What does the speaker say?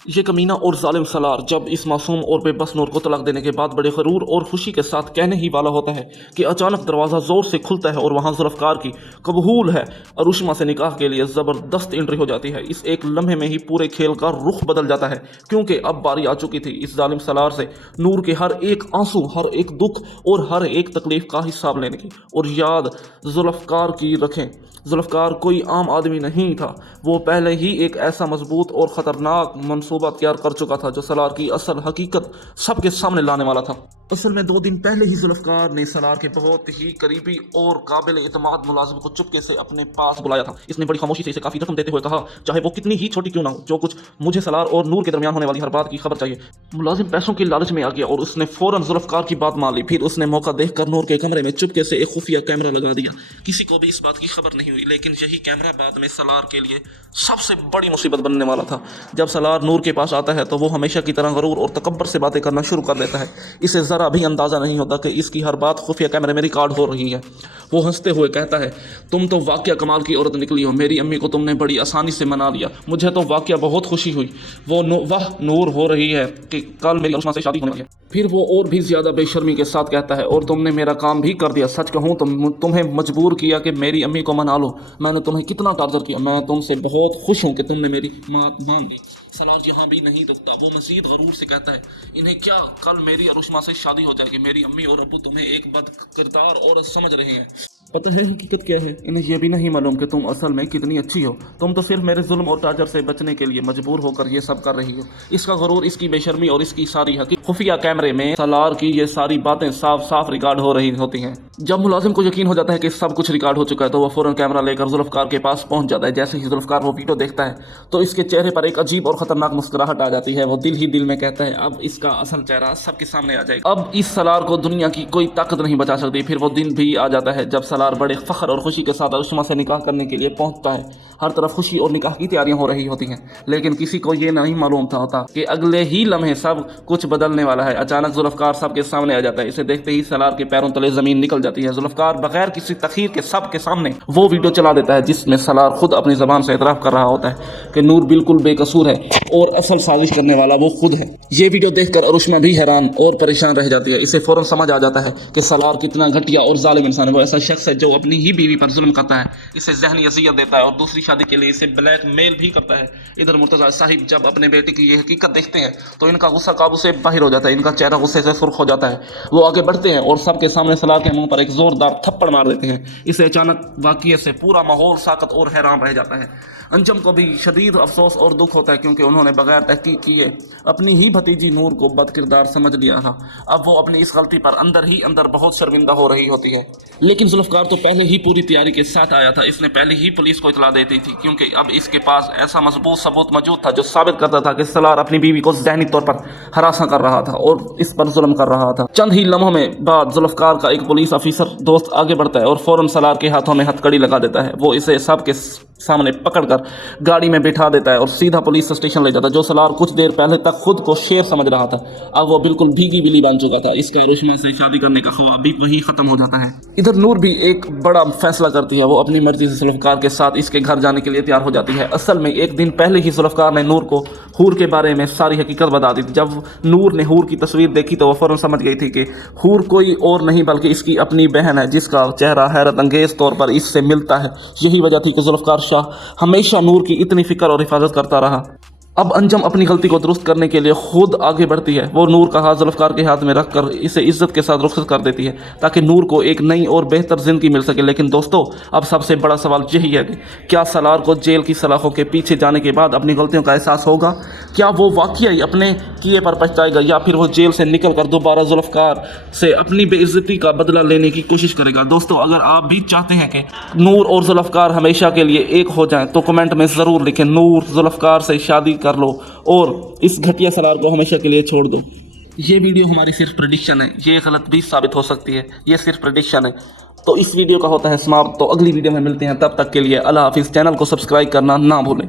ये कमीना और जालिम सलार जब इस मासूम और बेबस नूर को तलाक देने के बाद बड़े गरूर और खुशी के साथ कहने ही वाला होता है कि अचानक दरवाज़ा ज़ोर से खुलता है और वहाँ जुल्फ़कार की कबूल है अरुशिमा से निकाह के लिए ज़बरदस्त एंट्री हो जाती है। इस एक लम्हे में ही पूरे खेल का रुख बदल जाता है, क्योंकि अब बारी आ चुकी थी इस जालिम सलार से नूर के हर एक आंसू, हर एक दुख और हर एक तकलीफ का हिसाब लेने की। और याद जुल्फ़कार की रखें, जुल्फ़कार कोई आम आदमी नहीं था, वो पहले ही एक ऐसा मजबूत और ख़तरनाक मंसूबा तैयार कर चुका था जो सलार की असल हकीकत सबके सामने लाने वाला था। असल में 2 दिन पहले ही जुल्फ़कार ने सलार के बहुत ही करीबी और काबिल एतमाद मुलाजिम को चुपके से अपने पास बुलाया था। इसने बड़ी खामोशी से इसे काफ़ी रकम देते हुए कहा, चाहे वो कितनी ही छोटी क्यों ना हो, जो कुछ मुझे सलार और नूर के दरमियान होने वाली हर बात की खबर चाहिए। मुलाजिम पैसों की लालच में आ गया और उसने फ़ौरन जुल्फ़कार की बात मान ली। फिर उसने मौका देखकर नूर के कमरे में चुपके से एक खुफिया कैमरा लगा दिया। किसी को भी इस बात की खबर नहीं हुई, लेकिन यही कैमरा बाद में सलार के लिए सबसे बड़ी मुसीबत बनने वाला था। जब सलार नूर के पास आता है तो वो हमेशा की तरह गरूर और तकब्बर से बातें करना शुरू कर देता है। इसे ज़रा भी अंदाज़ा नहीं होता कि इसकी हर बात खुफिया कैमरे में रिकॉर्ड हो रही है। वो हंसते हुए कहता है, तुम तो वाकया कमाल की औरत निकली हो, मेरी अम्मी को तुमने बड़ी आसानी से मना लिया, मुझे तो वाकया बहुत खुशी हुई। वाह नूर हो रही है कि कल मेरी अरुशिमा से शादी होने वाली है। फिर वो और भी ज़्यादा बेशर्मी के साथ कहता है, और तुमने मेरा काम भी कर दिया। सच कहूँ तुम्हें मजबूर किया कि मेरी अम्मी को मना लो। मैंने तुम्हें कितना टार्चर किया। मैं तुमसे बहुत खुश हूँ कि तुमने मेरी बात मान ली। सलार यहाँ भी नहीं रुकता, वो मजीद गरूर से कहता है, इन्हें क्या कल मेरी अरुशिमा से शादी हो जाएगी। मेरी अम्मी और अब्बू तुम्हें एक बदकिरदार औरत समझ रहे हैं। पता है हकीकत क्या है? इन्हें यह भी नहीं मालूम कि तुम असल में कितनी अच्छी हो। तुम तो सिर्फ मेरे जुल्म और टार्चर से बचने के लिए मजबूर होकर ये सब कर रही हो। इसका गरूर, इसकी बेशर्मी और इसकी सारी हकीकत खुफिया कैमरे में सलार की ये सारी बातें साफ साफ रिकॉर्ड हो रही होती हैं। जब मुलाजिम को यकीन हो जाता है कि सब कुछ रिकॉर्ड हो चुका है तो वह फौरन कैमरा लेकर जुल्फ़कार के पास पहुंच जाता है। जैसे ही जुल्फ़कार वो वीडियो देखता है तो इसके चेहरे पर एक अजीब और खतरनाक मुस्कुराहट आ जाती है। वो दिल ही दिल में कहता है, अब इसका असल चेहरा सबके सामने आ जाएगा। अब इस सलार को दुनिया की कोई ताकत नहीं बचा सकती। फिर वो दिन भी आ जाता है जब सलार बड़े फख्र और खुशी के साथ अरुशिमा से निकाह करने के लिए पहुंचता है। हर तरफ खुशी और निकाह की तैयारियां हो रही होती हैं, लेकिन किसी को ये नहीं मालूम था कि अगले ही लम्हे सब कुछ बदलने वाला है। अचानक जुल्फ़कार सबके सामने आ जाता है। इसे देखते ही सलार के पैरों तले जमीन निकल जाती है। जुल्फ़कार बगैर किसी तखीर के सबके सामने वो वीडियो चला देता है जिसमें सलार खुद अपनी ज़बान से एतराफ़ कर रहा होता है कि नूर बिल्कुल बेकसूर है और असल साजिश करने वाला वो खुद है। ये वीडियो देखकर अरुशिमा भी हैरान और परेशान रह जाती है। इसे फौरन समझ आ जाता है कि सलार कितना घटिया और जालिम इंसान है। वो ऐसा शख्स है जो अपनी ही बीवी पर जुल्म करता है, इसे ज़हनी अज़ियत देता है और दूसरी शादी के लिए इसे ब्लैकमेल भी करता है। इधर मुर्तज़ा साहिब जब अपने बेटे की ये हकीकत देखते हैं तो इनका गुस्सा काबू से बाहर हो जाता है। इनका चेहरा गुस्से से सुर्ख हो जाता है। वो आगे बढ़ते हैं और सबके सामने सलार के मुंह पर एक जोरदार थप्पड़ मार देते हैं। इसे अचानक वाक़ये से पूरा माहौल साकत और हैरान रह जाता है। अंजम को भी शदीद अफसोस और दुख होता है, क्योंकि उन्होंने बगैर तहकीक किए अपनी ही भतीजी नूर को बदकिरदार समझ लिया था। अब वो अपनी इस गलती पर अंदर ही अंदर बहुत शर्मिंदा हो रही होती है। लेकिन जुल्फ़कार तो पहले ही पूरी तैयारी के साथ आया था। इसने पहले ही पुलिस को इतला दे दी थी, क्योंकि अब इसके पास ऐसा मजबूत सबूत मौजूद था जो साबित करता था कि सलार अपनी बीवी को ज़हनी तौर पर हरासा कर रहा था और इस पर जुल्म कर रहा था। चंद ही लम्हों में बाद जुल्फ़कार का एक पुलिस ऑफिसर दोस्त आगे बढ़ता है और फौरन सलार के हाथों में हथकड़ी लगा देता है। वो इसे सबके सामने पकड़कर गाड़ी में बिठा देता है और सीधा पुलिस स्टेशन ले जाता है। जो सलार कुछ देर पहले तक खुद को शेर समझ रहा था, अब वो बिल्कुल भीगी बिल्ली बन चुका था। इसका अरुशिमा से शादी करने का ख्वाब भी वही खत्म हो जाता है। इधर नूर भी एक बड़ा फैसला करती है। वो अपनी मर्जी से जुल्फ़कार के साथ इसके घर जाने के लिए तैयार हो जाती है। असल में एक दिन पहले ही जुल्फ़कार ने नूर को हूर के बारे में सारी हकीकत बता दी थी। जब नूर ने हूर की तस्वीर देखी तो वह फौरन समझ गई थी कि हूर कोई और नहीं बल्कि इसकी अपनी बहन है, जिसका चेहरा हैरत अंगेज तौर पर इससे मिलता है। यही वजह थी कि जुल्फ़कार शाह हमेशा नूर की इतनी फिक्र और हिफाजत करता रहा। अब अंजम अपनी गलती को दुरुस्त करने के लिए खुद आगे बढ़ती है। वो नूर का हाथ जुल्फ़कार के हाथ में रखकर इसे इज्जत के साथ रुखसत कर देती है ताकि नूर को एक नई और बेहतर ज़िंदगी मिल सके। लेकिन दोस्तों, अब सबसे बड़ा सवाल यही है कि क्या सलार को जेल की सलाखों के पीछे जाने के बाद अपनी गलतियों का एहसास होगा? क्या वो वाकई अपने किए पर पछताएगा, या फिर वो जेल से निकल कर दोबारा जुल्फ़कार से अपनी बेइज्जती का बदला लेने की कोशिश करेगा? दोस्तों, अगर आप भी चाहते हैं कि नूर और जुल्फ़कार हमेशा के लिए एक हो जाएं तो कमेंट में ज़रूर लिखें, नूर जुल्फ़कार से शादी कर लो और इस घटिया सलार को हमेशा के लिए छोड़ दो। ये वीडियो हमारी सिर्फ प्रेडिक्शन है, ये गलत भी साबित हो सकती है, ये सिर्फ प्रेडिक्शन है। तो इस वीडियो का होता है समाप्त। तो अगली वीडियो में मिलते हैं, तब तक के लिए अल्लाह हाफिज़। चैनल को सब्सक्राइब करना ना भूलें।